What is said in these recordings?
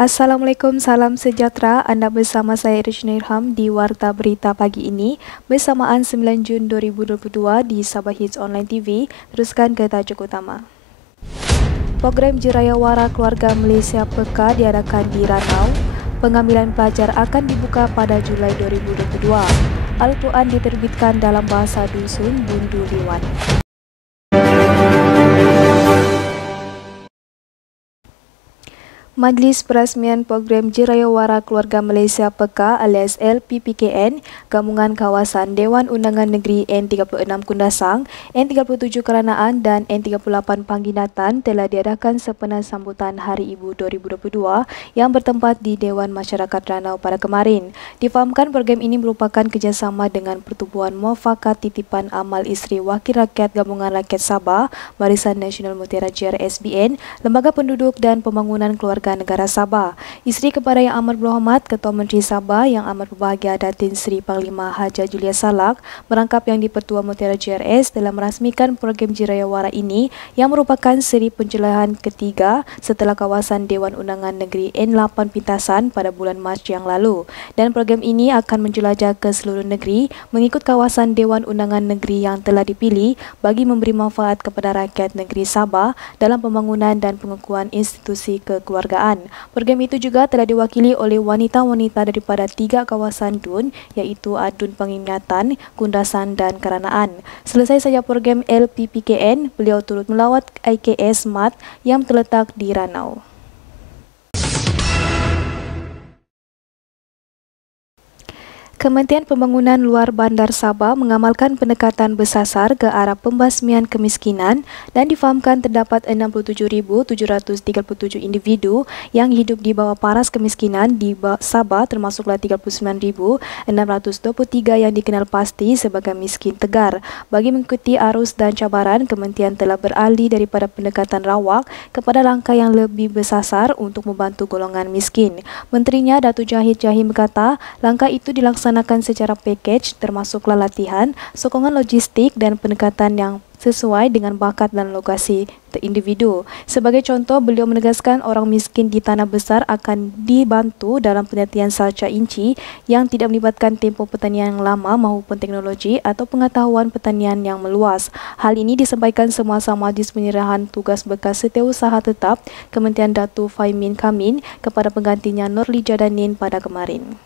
Assalamualaikum, salam sejahtera. Anda bersama saya Irshna Irham di Warta Berita pagi ini bersamaan 9 Jun 2022 di Sabah Hits Online TV. Teruskan ke tajuk utama. Program Jerayawara Keluarga Malaysia PEKA diadakan di Ranau. Pengambilan pelajar akan dibuka pada Julai 2022. Al-Quran diterbitkan dalam bahasa dusun Bundu Liwan. Majlis Perasmian Program Jerayawara Keluarga Malaysia PEKA alias LPPKN, Gabungan Kawasan Dewan Undangan Negeri N36 Kundasang, N37 Keranaan dan N38 Pangginatan telah diadakan sempena sambutan Hari Ibu 2022 yang bertempat di Dewan Masyarakat Ranau pada kemarin. Difahamkan program ini merupakan kerjasama dengan Pertubuhan Muafakat Titipan Amal Isteri Wakil Rakyat Gabungan Rakyat Sabah, Barisan Nasional Mutiara JRSBN, Lembaga Penduduk dan Pembangunan Keluarga Negara Sabah. Isteri kepada Yang Amat Berhormat Ketua Menteri Sabah Yang Amat Berbahagia Datin Seri Panglima Haja Julia Salak merangkap Yang di-Pertua Mutiara JRS dalam merasmikan program Jerayawara ini yang merupakan seri penjelajahan ketiga setelah kawasan Dewan Undangan Negeri N8 Pintasan pada bulan Mac yang lalu. Dan program ini akan menjelajah ke seluruh negeri mengikut kawasan Dewan Undangan Negeri yang telah dipilih bagi memberi manfaat kepada rakyat negeri Sabah dalam pembangunan dan pengukuhan institusi kekeluargaan. Program itu juga telah diwakili oleh wanita-wanita daripada 3 kawasan DUN iaitu Adun Pengingatan, Kundasan dan Keranaan. Selesai saja program LPPKN, beliau turut melawat IKS MAT yang terletak di Ranau. Kementerian Pembangunan Luar Bandar Sabah mengamalkan pendekatan bersasar ke arah pembasmian kemiskinan dan difahamkan terdapat 67,737 individu yang hidup di bawah paras kemiskinan di Sabah, termasuklah 39,623 yang dikenal pasti sebagai miskin tegar. Bagi mengikuti arus dan cabaran, kementerian telah beralih daripada pendekatan rawak kepada langkah yang lebih bersasar untuk membantu golongan miskin. Menterinya Datuk Jahid Jahim berkata, langkah itu dilaksanakan secara pakej termasuklah latihan, sokongan logistik dan pendekatan yang sesuai dengan bakat dan lokasi individu. Sebagai contoh, beliau menegaskan orang miskin di Tanah Besar akan dibantu dalam penelitian salca inci yang tidak melibatkan tempoh pertanian yang lama maupun teknologi atau pengetahuan pertanian yang meluas. Hal ini disampaikan semasa majlis penyerahan tugas bekas Setiausaha Tetap Kementerian Datuk Faimin Kamin kepada penggantinya Nurli Jadanin pada kemarin.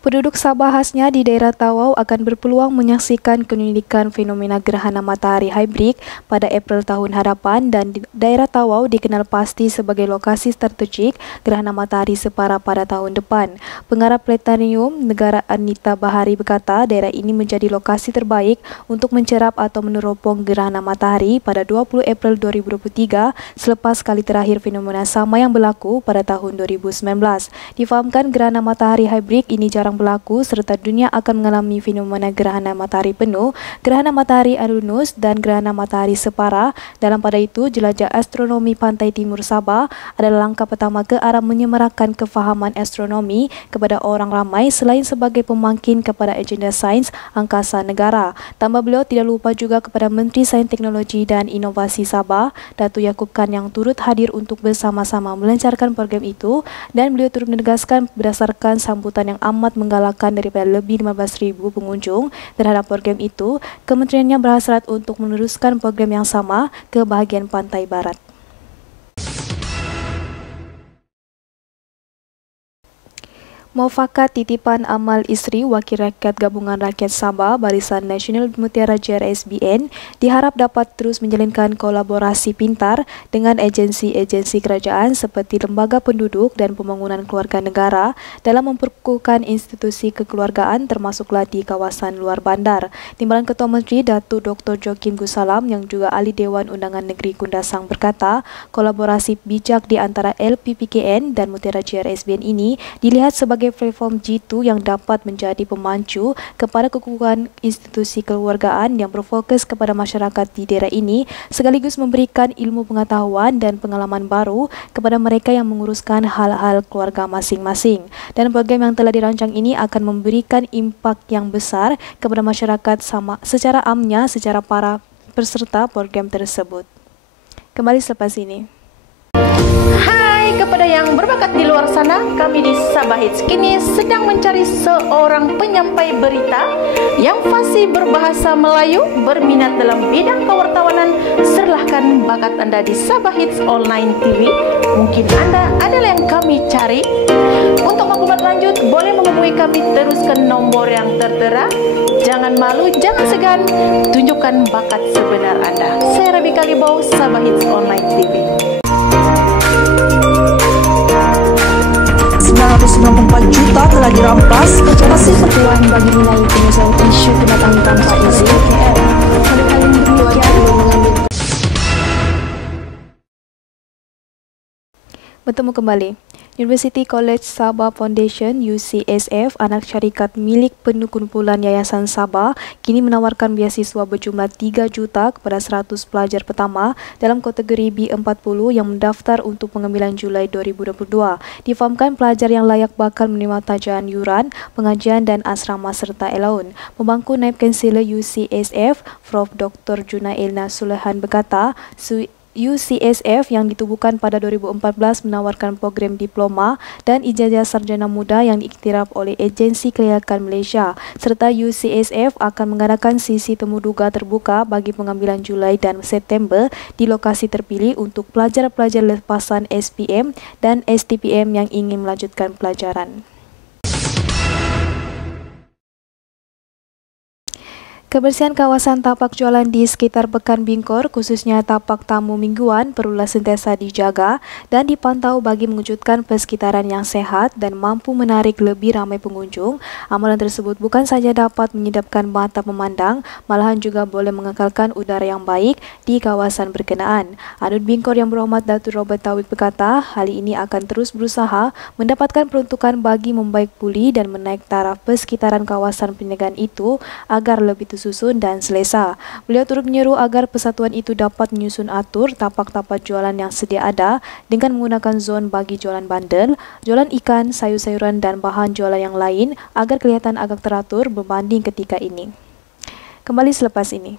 Penduduk Sabah khasnya di daerah Tawau akan berpeluang menyaksikan penyelidikan fenomena gerhana matahari hybrid pada April tahun hadapan dan daerah Tawau dikenal pasti sebagai lokasi strategik gerhana matahari separa pada tahun depan. Pengarah Planetarium Negara Anita Bahari berkata daerah ini menjadi lokasi terbaik untuk mencerap atau meneropong gerhana matahari pada 20 April 2023 selepas kali terakhir fenomena sama yang berlaku pada tahun 2019. Difahamkan gerhana matahari hybrid ini jarang berlaku serta dunia akan mengalami fenomena gerhana matahari penuh, gerhana matahari Arunus dan gerhana matahari separa. Dalam pada itu, jelajah astronomi pantai timur Sabah adalah langkah pertama ke arah menyemarakan kefahaman astronomi kepada orang ramai selain sebagai pemangkin kepada agenda sains angkasa negara. Tambah beliau tidak lupa juga kepada Menteri Sains Teknologi dan Inovasi Sabah, Datuk Yaakob Khan yang turut hadir untuk bersama-sama melancarkan program itu dan beliau turut menegaskan berdasarkan sambutan yang amat menggalakkan daripada lebih 15,000 pengunjung terhadap program itu, kementeriannya berhasrat untuk meneruskan program yang sama ke bahagian pantai barat. Muafakat Titipan Amal Isteri Wakil Rakyat Gabungan Rakyat Sabah Barisan Nasional Mutiara JRSBN diharap dapat terus menjalinkan kolaborasi pintar dengan agensi-agensi kerajaan seperti Lembaga Penduduk dan Pembangunan Keluarga Negara dalam memperkukuhkan institusi kekeluargaan termasuklah di kawasan luar bandar. Timbalan Ketua Menteri Datuk Dr. Joakim Gusalam yang juga ahli Dewan Undangan Negeri Kundasang berkata, kolaborasi bijak di antara LPPKN dan Mutiara JRSBN ini dilihat sebagai platform G2 yang dapat menjadi pemancu kepada kekuatan institusi kekeluargaan yang berfokus kepada masyarakat di daerah ini sekaligus memberikan ilmu pengetahuan dan pengalaman baru kepada mereka yang menguruskan hal-hal keluarga masing-masing. Dan program yang telah dirancang ini akan memberikan impak yang besar kepada masyarakat secara amnya secara para peserta program tersebut. Kembali selepas ini. Hai kepada yang berbakat di luar sana, kami di Sabah Hits kini sedang mencari seorang penyampai berita yang fasih berbahasa Melayu, berminat dalam bidang kewartawanan. Serahkan bakat Anda di Sabah Hits Online TV. Mungkin Anda adalah yang kami cari. Untuk maklumat lanjut, boleh menghubungi kami terus ke nomor yang tertera. Jangan malu, jangan segan, tunjukkan bakat sebenar Anda. Saya Rabi Kalibau, Sabah Hits Online TV. 994 juta telah dirampas, masih peluang bagi menaiki penyelesaian isu penataan tanpa izin KL. Pada kali ini demikian mengambil. Bertemu kembali. University College Sabah Foundation UCSF, anak syarikat milik penuh kumpulan Yayasan Sabah, kini menawarkan beasiswa berjumlah 3 juta kepada 100 pelajar pertama dalam kategori B40 yang mendaftar untuk pengambilan Julai 2022. Difahamkan pelajar yang layak bakal menerima tajahan yuran, pengajian dan asrama serta allowance. Pembangku Naib Kansela UCSF, Prof. Dr. Junail Nasulehan berkata, UCSF yang ditubuhkan pada 2014 menawarkan program diploma dan ijazah sarjana muda yang diiktiraf oleh Agensi Kelayakan Malaysia, serta UCSF akan mengadakan sesi temu duga terbuka bagi pengambilan Julai dan September di lokasi terpilih untuk pelajar-pelajar lepasan SPM dan STPM yang ingin melanjutkan pelajaran. Kebersihan kawasan tapak jualan di sekitar Pekan Bingkor, khususnya tapak tamu mingguan, perlulah sentiasa dijaga dan dipantau bagi mewujudkan persekitaran yang sehat dan mampu menarik lebih ramai pengunjung. Amalan tersebut bukan saja dapat menyedapkan mata pemandang, malahan juga boleh mengekalkan udara yang baik di kawasan berkenaan. Anut Bingkor yang berhormat Datuk Robert Tauhid berkata, hal ini akan terus berusaha mendapatkan peruntukan bagi membaik pulih dan menaik taraf persekitaran kawasan perniagaan itu agar lebih susun dan selesa. Beliau turut menyeru agar persatuan itu dapat menyusun atur tapak-tapak jualan yang sedia ada dengan menggunakan zon bagi jualan bandel, jualan ikan, sayur-sayuran dan bahan jualan yang lain agar kelihatan agak teratur berbanding ketika ini. Kembali selepas ini.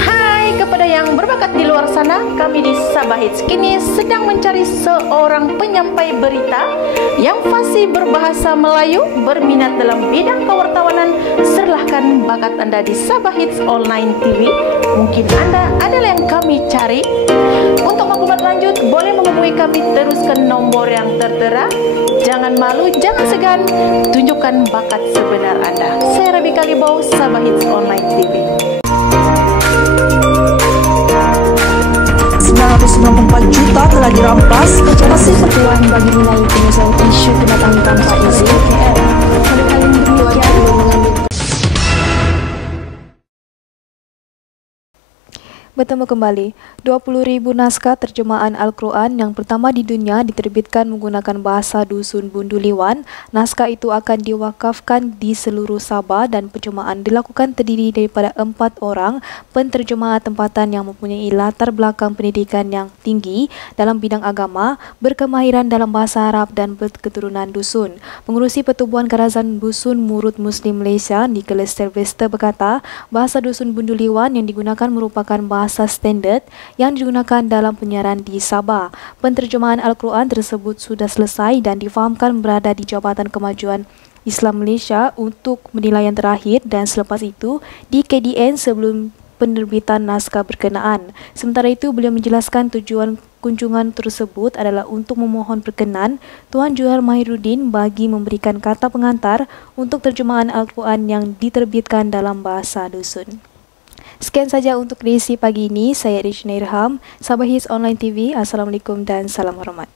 Hai kepada yang berbakat di luar sana, kami di Sabah Hits kini sedang mencari seorang penyampai berita yang fasih berbahasa Melayu, berminat dalam bidang kewartawanan. Serahkan bakat Anda di Sabah Hits Online TV. Mungkin Anda adalah yang kami cari. Untuk maklumat lanjut, boleh menghubungi kami terus ke nomor yang tertera. Jangan malu, jangan segan, tunjukkan bakat sebenar Anda. Saya Rabi Kalibau, Sabah Hits Online TV. 994 juta telah dirampas, masih peluang bagi menaiki penyelesaian isu penataan tanpa izin KL. Pada kali ini demikian mengambil. Bertemu kembali, 20.000 naskah terjemahan Al-Quran yang pertama di dunia diterbitkan menggunakan bahasa Dusun Bunduliwan. Naskah itu akan diwakafkan di seluruh Sabah dan penterjemahan dilakukan terdiri daripada 4 orang penterjemah tempatan yang mempunyai latar belakang pendidikan yang tinggi dalam bidang agama, berkemahiran dalam bahasa Arab dan berketurunan Dusun. Pengurusi Pertubuhan Karazan Dusun Murud Muslim Malaysia, Nicholas Sylvester berkata, bahasa Dusun Bunduliwan yang digunakan merupakan bahasa standard yang digunakan dalam penyiaran di Sabah. Penterjemahan Al-Quran tersebut sudah selesai dan difahamkan berada di Jabatan Kemajuan Islam Malaysia untuk penilaian terakhir dan selepas itu di KDN sebelum penerbitan naskah berkenaan. Sementara itu, beliau menjelaskan tujuan kunjungan tersebut adalah untuk memohon perkenan Tuan Johar Mahiruddin bagi memberikan kata pengantar untuk terjemahan Al-Quran yang diterbitkan dalam bahasa Dusun. Sekian saja untuk edisi pagi ini. Saya Rishna Irham, Sabah Hits Online TV. Assalamualaikum dan salam hormat.